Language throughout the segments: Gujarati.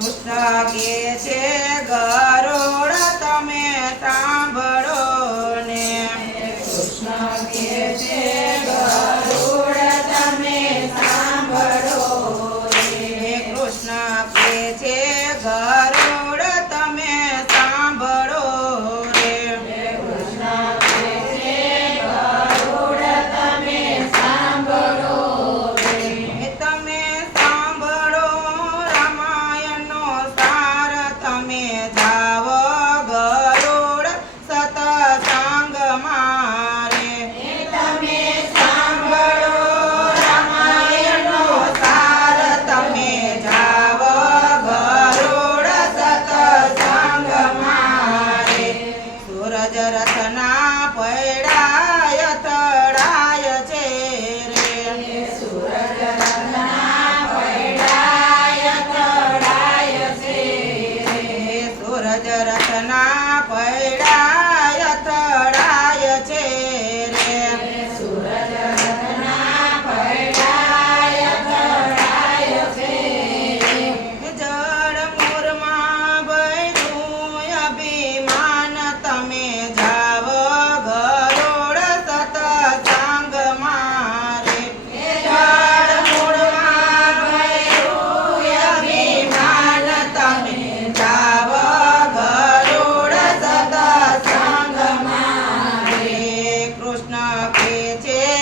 કૃષ્ણ કે છે ગરોડ તમે સાંભળો કૃષ્ણ કે છે ગરોડ તમે સાંભળો કૃષ્ણ કે છે ગર આપે છે.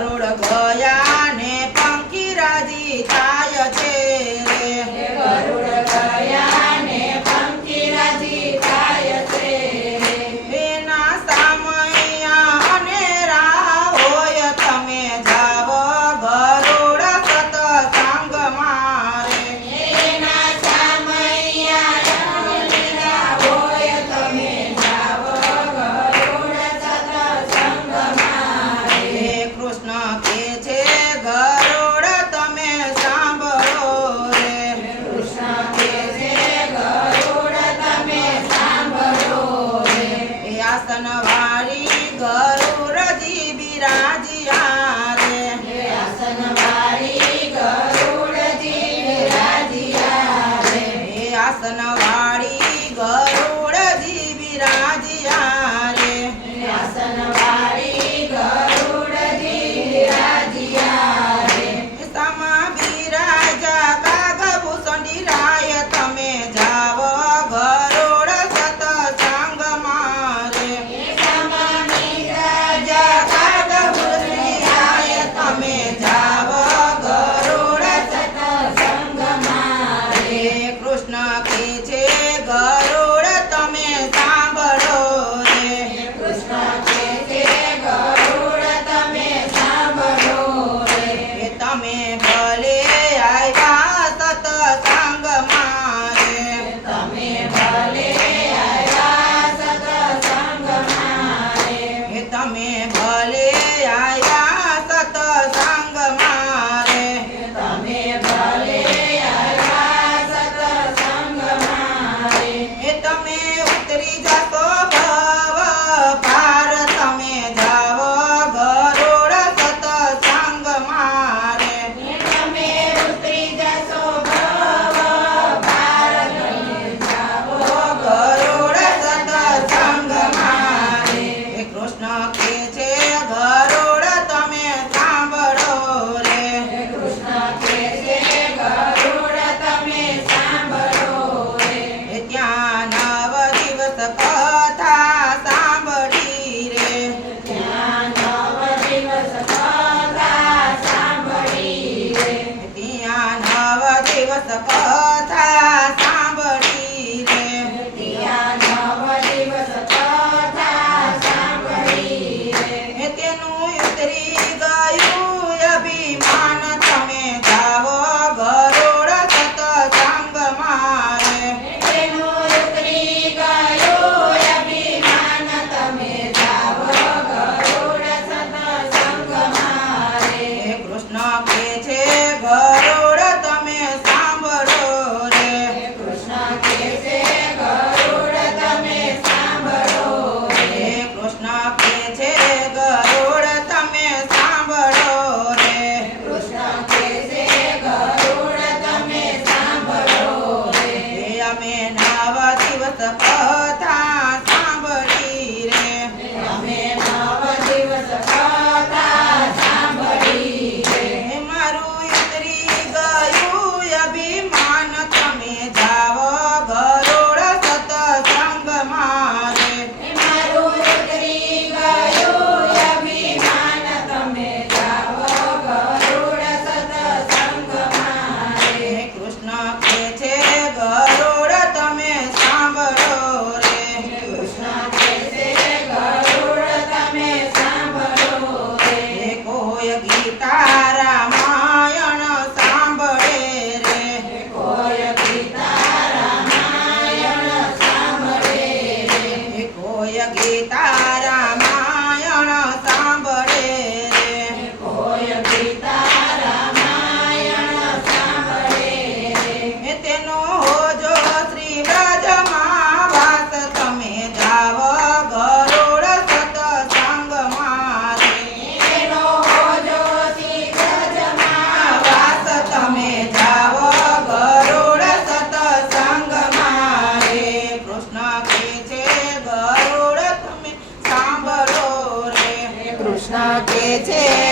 Arora, છે ગરુડ તમે